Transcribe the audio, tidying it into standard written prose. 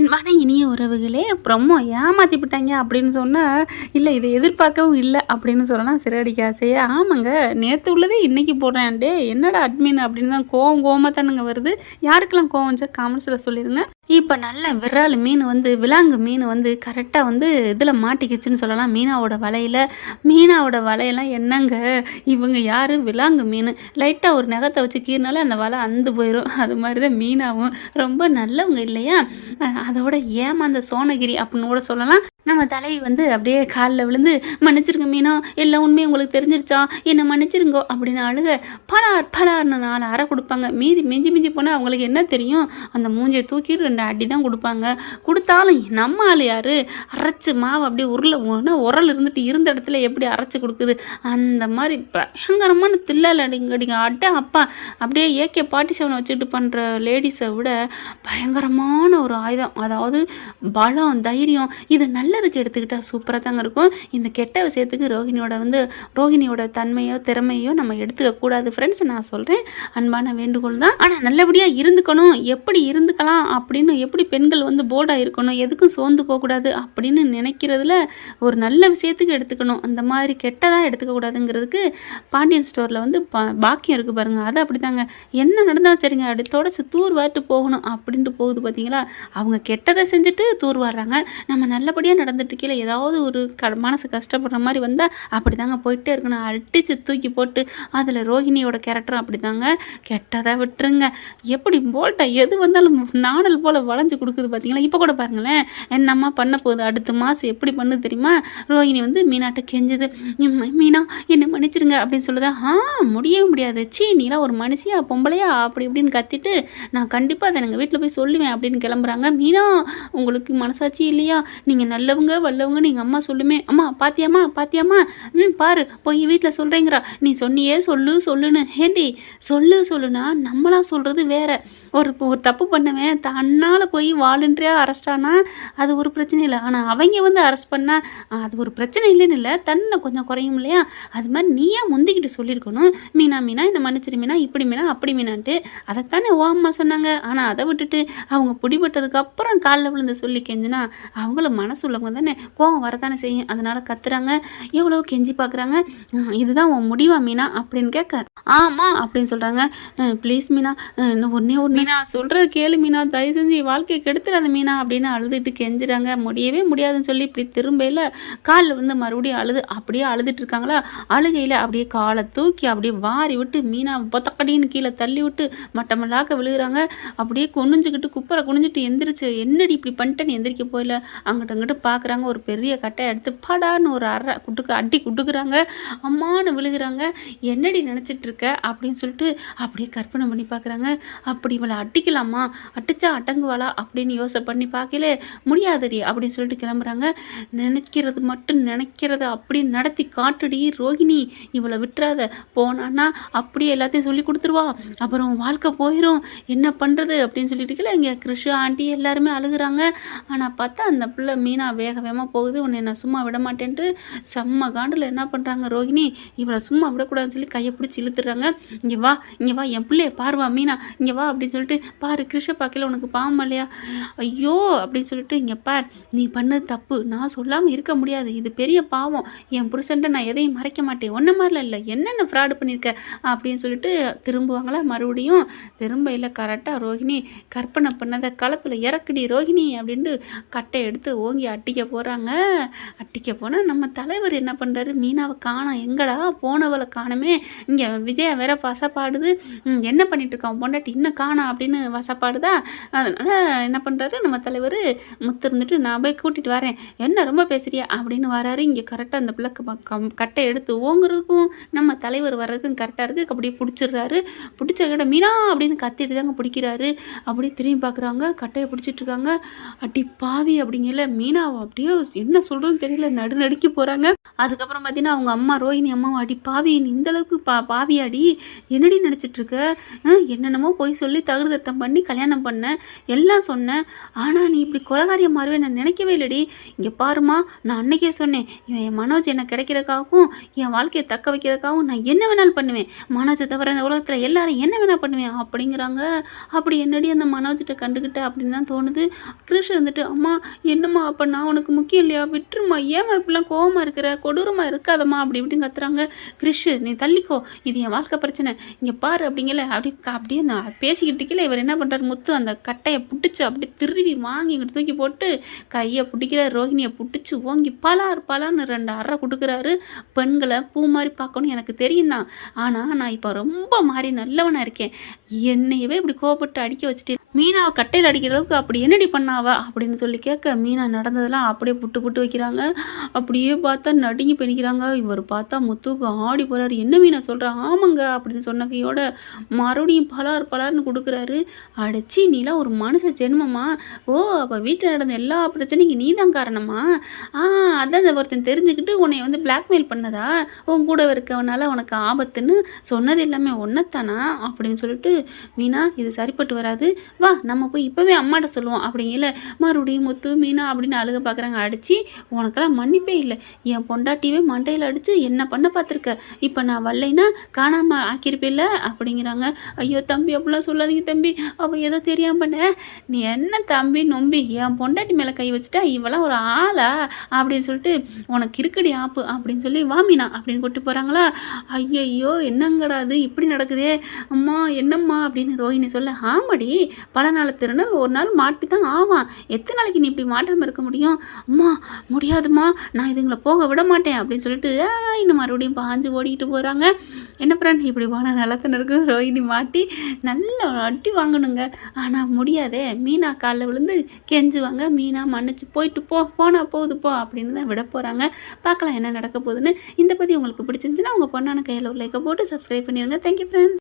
அன்பான இனிய உறவுகளே, ரொம்ப ஏமாத்தி விட்டாங்க அப்படின்னு சொன்னால், இல்லை இதை எதிர்பார்க்கவும் இல்லை அப்படின்னு சொல்லலாம் சிறகடிக்க ஆசையே. ஆமாங்க, நேற்று உள்ளதே இன்றைக்கி போடுறேன். டே என்னடா அட்மின் அப்படின்னு தான் கோவமாக தானுங்க வருது. யாருக்கெல்லாம் கோவம் வச்சா காமெண்ட்ஸில் சொல்லிடுங்க. இப்போ நல்ல விரால் மீன் விலாங்கு மீன் கரெக்டாக இதில் மாட்டிக்கிச்சுன்னு சொல்லலாம். மீனாவோட வலையெல்லாம் என்னங்க, இவங்க யார், விலாங்கு மீன் லைட்டாக ஒரு நகத்தை வச்சு கீறினாலே அந்த வலை அந்து போயிடும். அது மாதிரி தான் மீனாவும் ரொம்ப நல்லவங்க இல்லையா. அதோட ஏமாந்த சோனகிரி அப்படின்னு கூட சொல்லலாம். நம்ம தலை அப்படியே காலில் விழுந்து மன்னிச்சிருங்க மீனா, எல்லாம் உண்மையும் உங்களுக்கு தெரிஞ்சிருச்சா, என்னை மன்னிச்சிருங்கோ அப்படின்னு அழுக பலார்னு 4 அறை கொடுப்பாங்க. மிஞ்சி போனால் அவங்களுக்கு என்ன தெரியும், அந்த மூஞ்சியை தூக்கிட்டு 2 அடி தான் கொடுப்பாங்க. கொடுத்தாலும் நம்ம ஆள் யார், அரைச்சி மாவு அப்படியே உரல் இருந்துட்டு இருந்த இடத்துல எப்படி அரைச்சி கொடுக்குது, அந்த மாதிரி பயங்கரமான தில்லல் அடிங்க அட்டை அப்பா. அப்படியே AK-47 வச்சுக்கிட்டு பண்ணுற லேடிஸை விட பயங்கரமான ஒரு ஆயுதம், அதாவது பலம், தைரியம். இது நல்லதுக்கு எடுத்துக்கிட்டால் சூப்பராக தாங்க இருக்கும். இந்த கெட்ட விஷயத்துக்கு ரோகிணியோட தன்மையோ திறமையோ நம்ம எடுத்துக்க கூடாது ஃப்ரெண்ட்ஸ். நான் சொல்கிறேன், அன்பான வேண்டுகோள் தான். ஆனால் நல்லபடியாக இருந்துக்கணும், எப்படி இருந்துக்கலாம் அப்படின்னு, எப்படி பெண்கள் போல்டாக இருக்கணும், எதுக்கும் சோர்ந்து போகக்கூடாது அப்படின்னு நினைக்கிறதுல ஒரு நல்ல விஷயத்துக்கு எடுத்துக்கணும். அந்த மாதிரி கெட்டதாக எடுத்துக்கக்கூடாதுங்கிறதுக்கு பாண்டியன் ஸ்டோரில் பாக்கியம் இருக்குது பாருங்கள். அது அப்படி தாங்க, என்ன நடந்தாலும் சரிங்க அப்படி தொடச்சி தூர் வாட்டு போகணும் அப்படின்ட்டு போகுது பார்த்தீங்களா. அவங்க கெட்டதை செஞ்சுட்டு தூர் வர்றாங்க, நம்ம நல்லபடியாக நடந்துட்டு கீழே ஏதாவது ஒரு மனசு கஷ்டப்படுற மாதிரி வந்தால் அப்படி தாங்க போயிட்டே இருக்கணும், அடித்து தூக்கி போட்டு. அதில் ரோஹிணியோட கேரக்டரும் அப்படி தாங்க, கெட்டதாக விட்டுருங்க. எப்படி போல்ட்டாக எது வந்தாலும் நாடல் போல் வளைஞ்சு கொடுக்குது பார்த்தீங்களா. இப்போ கூட பாருங்களேன், என்னம்மா பண்ண போகுது, அடுத்த மாதம் எப்படி பண்ணுது தெரியுமா. ரோஹிணி மீனாட்ட கெஞ்சுது, மீனா என்னை மன்னிச்சிருங்க அப்படின்னு சொல்லுதா. முடியவே முடியாது, நீலாம் ஒரு மனுஷியா பொம்பளையா அப்படி இப்படின்னு கத்திட்டு, நான் கண்டிப்பாக அதை எங்கள் வீட்டில் போய் சொல்லுவேன் அப்படின்னு கிளம்புறாங்க. மீனா உங்களுக்கு மனசாட்சி இல்லையா, நீங்கள் நல்லவங்க வல்லவங்கன்னு எங்கள் அம்மா சொல்லுமே. அம்மா பாத்தியாம்மா பாரு போய் வீட்டில் சொல்கிறேங்கிறா, நீ சொன்னியே சொல்லுன்னு. ஏண்டி சொல்லுனா நம்மளா சொல்கிறது வேற. ஒரு தப்பு பண்ணவன் தன்னால் போய் வாலண்டரியாக அரெஸ்ட் ஆனால் அது ஒரு பிரச்சனை இல்லை. ஆனால் அவங்க அரெஸ்ட் பண்ணால் அது ஒரு பிரச்சனை இல்லைன்னு இல்லை, தன்னை கொஞ்சம் குறையும் இல்லையா. அது மாதிரி நீயே முந்திக்கிட்டு சொல்லியிருக்கணும், மீனா என்னை மன்னிச்சிரு மீனா, இப்படி மீனா அப்படி மீனான்ட்டு. அதைத்தானே ஓ அம்மா சொன்னாங்க. ஆனால் அதை விட்டுட்டு அவங்க பிடிபட்டதுக்கப்புறம் காலில் விழுந்து சொல்லி கெஞ்சினா அவங்கள மனசு உள்ளவங்க தானே, கோவம் வரத்தானே செய்யும். அதனால் கத்துறாங்க, எவ்வளோ கெஞ்சி பார்க்குறாங்க. இதுதான் உன் முடிவா மீனா அப்படின்னு கேட்க, ஆமாம் அப்படின்னு சொல்கிறாங்க. ப்ளீஸ் மீனா, ஒன்றே மீனா சொல்கிறது கேளு மீனா, தயவு செஞ்சு வாழ்க்கையை கெடுத்துடாத மீனா அப்படின்னு அழுதுட்டு கெஞ்சுறாங்க. முடியவே முடியாதுன்னு சொல்லி இப்படி திரும்பல காலில் மறுபடியும் அப்படியே அழுதுட்டு இருக்காங்களா. அழுகையில் அப்படியே காலை தூக்கி அப்படியே வாரி விட்டு மீனா பொத்தக்கடின்னு கீழே தள்ளி விட்டு மட்டமல்லாக்க விழுகிறாங்க. அப்படியே குப்பரை குனிஞ்சிட்டு எந்திரிச்சு, என்னடி இப்படி பண்ணிட்டேன்னு எந்திரிக்க போயில அங்கிட்டு பார்க்குறாங்க. ஒரு பெரிய கட்டை எடுத்து படான்னு ஒரு அடி குட்டுக்குறாங்க. அம்மானு விழுகிறாங்க. என்னடி நினச்சிட்டு இருக்க அப்படின்னு சொல்லிட்டு அப்படியே கற்பனை பண்ணி பார்க்குறாங்க. அப்படி இவளை அடிக்கலாமா, அடிச்சா அடங்குவாளா அப்படின்னு யோசனை பண்ணி பார்க்கல, முடியாதடி அப்படின்னு சொல்லிட்டு கிளம்புறாங்க. நினைக்கிறத அப்படி நடத்தி காட்டுடி ரோஹிணி, இவளை விட்டுறாத, போனான்னா அப்படியே எல்லாத்தையும் சொல்லி கொடுத்துருவா, அப்புறம் வாழ்க்கை போயிடும், என்ன பண்ணுறது அப்படின்னு சொல்லிட்டு இங்கே கிருஷு ஆண்டி எல்லாருமே அழுகுறாங்க. ஆனால் பார்த்தா அந்த பிள்ளை மீனா வேகமாக போகுது. உன்னை நான் சும்மா விட மாட்டேன்ட்டு செம்ம காண்டில் என்ன பண்ணுறாங்க, ரோஹிணி இவளை சும்மா விடக்கூடாதுன்னு சொல்லி கையை பிடிச்சி இழுத்துடுறாங்க. இங்கே வா என் பிள்ளைய பாருவா மீனா, இங்கே வா அப்படின்னு சொல்லிட்டு, பாரு கிருஷ்ண பார்க்கல உனக்கு பாவம் இல்லையா, ஐயோ அப்படின்னு சொல்லிட்டு, இங்கே பார் நீ பண்ணது தப்பு, நான் சொல்லாமல் இருக்க முடியாது, இது பெரிய பாவம், என் புருஷன்ட்ட நான் எதையும் மறைக்க மாட்டேன், ஒன்றை மாதிரிலாம் இல்லை, என்னென்ன ஃப்ராடு பண்ணியிருக்க அப்படின்னு சொல்லிட்டு திரும்புவாங்களா. மறுபடியும் திரும்ப இல்லை, கரெக்டாக ரோஹிணி கற்பனை பண்ணதை களத்தில் இறக்குடி ரோஹிணி அப்படின்ட்டு கட்டை எடுத்து ஓங்கி அட்டிக்க போகிறாங்க. அட்டிக்க போனால் நம்ம தலைவர் என்ன பண்ணுறாரு, மீனாவை காணோம், எங்கடா போனவளை காணுமே, இங்கே விஜயா வேற வசப்பாடுது, என்ன பண்ணிட்டு இருக்கான் பொண்டாட்டி இன்னும் காணோம் அப்படின்னு வசப்பாடுதா. அதனால் என்ன பண்ணுறாரு நம்ம தலைவர், முத்து இருந்துட்டு நான் போய் கூட்டிகிட்டு வரேன், என்ன ரொம்ப பேசுறியா அப்படின்னு வராரு. இங்கே கரெக்டாக அந்த பிள்ளை கட்டை எடுத்து ஓங்குறதுக்கும் நம்ம தலைவர் வர்றதுக்கும் கரெக்டாக இருக்குது. அப்படியே பிடிச்சிடுறாரு. பிடிச்ச கிட்ட மீனா அப்படின்னு கத்திட்டு தாங்க பிடிக்கிறாரு. அப்படியே திரும்பி பார்க்குறாங்க, கட்டையை பிடிச்சிட்டு இருக்காங்க. அடி பாவி அப்படிங்கல மீனாவை அப்படியே என்ன சொல்கிறதுன்னு தெரியல, நடுநடுக்கி போகிறாங்க. அதுக்கப்புறம் பார்த்தீங்கன்னா அவங்க அம்மா ரோஹிணி அம்மாவை, அடி பாவி இந்தளவுக்கு பாவியாடி, என்னடி நினச்சிட்ருக்க, என்னென்னமோ போய் சொல்லி சகுதத்தம் பண்ணி கல்யாணம் பண்ணேன், எல்லாம் சொன்னேன். ஆனால் நீ இப்படி கொலகாரியம் மாறுவே நான் நினைக்கவே இல்லடி. இங்கே பாருமா, நான் அன்னைக்கே சொன்னேன், இவன் என் மனோஜ் என்னை கிடைக்கிறதுக்காகவும் என் வாழ்க்கையை தக்க வைக்கிறதுக்காகவும் நான் என்ன வேணாலும் பண்ணுவேன். மனோஜை தவிர இந்த உலகத்தில் எல்லாரும் என்ன வேணால் பண்ணுவேன் அப்படிங்கிறாங்க. அப்படி என்னடி அந்த மனோஜிட்ட கண்டுக்கிட்ட அப்படின்னு தான் தோணுது. கிருஷ் இருந்துட்டு, அம்மா என்னம்மா, அப்போ நான் உனக்கு முக்கியம் இல்லையா, விட்டுருமா, ஏமா இப்படிலாம் கோவமாக இருக்கிற, கொடூரமாக இருக்காதம்மா அப்படி இப்படின்னு கத்துறாங்க. கிருஷ் நீ தள்ளிக்கோ, இது என் வாழ்க்கை பிரச்சனை, இங்கே பாரு அப்படிங்கல. அப்படியே நான் பேசிக்கிட்டு இவர் என்ன பண்ணுறாரு, முத்து அந்த கட்டையை புட்டிச்சு அப்படியே திருவி வாங்கி இங்கிட்டு தூக்கி போட்டு கையை பிடிக்கிற ரோஹிணியை புட்டிச்சு ஓங்கி பலான்னு 2 அறை கொடுக்குறாரு. பெண்களை பூ மாதிரி பார்க்கணும் எனக்கு தெரியும் தான், ஆனால் நான் இப்போ ரொம்ப மாதிரி நல்லவனாக இருக்கேன், என்னையவே இப்படி கோபப்பட்டு அடிக்க வச்சுட்டு மீனாவை கட்டையில் அடிக்கிற அளவுக்கு அப்படி என்னடி பண்ணாவ அப்படின்னு சொல்லி கேட்க, மீனா நடந்ததெல்லாம் அப்படியே புட்டு வைக்கிறாங்க. அப்படியே பார்த்தா நடுங்கி பண்ணிக்கிறாங்க. இவர் பார்த்தா முத்துக்கு ஆடி போகிறாரு. என்ன மீனா சொல்கிறா, ஆமாங்க அப்படின்னு சொன்ன கையோட மறுபடியும் பலார்னு கொடுக்குறாரு. அடிச்சு நீலாம் ஒரு மனுஷ ஜென்மமா, ஓ அப்போ வீட்டில் நடந்த எல்லா பிரச்சனைக்கும் நீ தான் காரணமா, அதான் ஒருத்தன் தெரிஞ்சுக்கிட்டு உன்னை வந்து பிளாக்மெயில் பண்ணதா, உன் கூட இருக்கவனால உனக்கு ஆபத்துன்னு சொன்னது எல்லாமே ஒன்னத்தானா அப்படின்னு சொல்லிட்டு, மீனா இது சரிப்பட்டு வராது, வா நம்ம போய் இப்போவே அம்மாட்ட சொல்லுவோம் அப்படிங்கல. மறுபடியும் முத்து மீனா அப்படின்னு அழுக பார்க்குறாங்க. அடித்து உனக்கெல்லாம் மன்னிப்பே இல்லை, என் பொண்டாட்டியவே மண்டையில் அடித்து என்ன பண்ண பார்த்துருக்க, இப்போ நான் வரலைன்னா காணாமல் ஆக்கியிருப்பில்ல அப்படிங்கிறாங்க. ஐயோ தம்பி அப்படிலாம் சொல்லாதீங்க தம்பி, அவள் ஏதோ தெரியாமல் பண்ண, நீ என்ன தம்பி நொம்பி என் பொண்டாட்டி மேலே கை வச்சுட்டா, இவெல்லாம் ஒரு ஆளா அப்படின்னு சொல்லிட்டு, உனக்கு இருக்குடி ஆப்பு அப்படின்னு சொல்லி வா மீனா அப்படின்னு கூப்பிட்டு போகிறாங்களா. ஐயையோ என்னங்கடா அது இப்படி நடக்குதே, அம்மா என்னம்மா அப்படின்னு ரோஹிணி சொல்ல, ஆமாடி பல நாள் திருநாள் ஒரு நாள் மாட்டி தான் ஆவான், எத்தனை நாளைக்கு நீ இப்படி மாட்டாமல் இருக்க முடியும், அம்மா முடியாதுமா நான் இதுங்களை போக விட மாட்டேன் அப்படின்னு சொல்லிட்டு இன்னும் மறுபடியும் பாஞ்சு ஓடிக்கிட்டு போகிறாங்க. என்ன ஃப்ரெண்ட் இப்படி போன நிலத்தினருக்கு ரோஹிணி மாட்டி நல்லா அட்டி வாங்கணுங்க, ஆனால் முடியாதே. மீனா காலில் விழுந்து கெஞ்சுவாங்க. மீனா மன்னிச்சு போயிட்டு போனால் போகுது போ அப்படின்னு தான் விட போகிறாங்க. பார்க்கலாம் என்ன நடக்க போகுதுன்னு. இந்த பற்றி உங்களுக்கு பிடிச்சிருந்துச்சுன்னா உங்கள் பொண்ணான கையில் ஒரு லைக்கை போட்டு சப்ஸ்கிரைப் பண்ணிடுங்க. Thank you friend.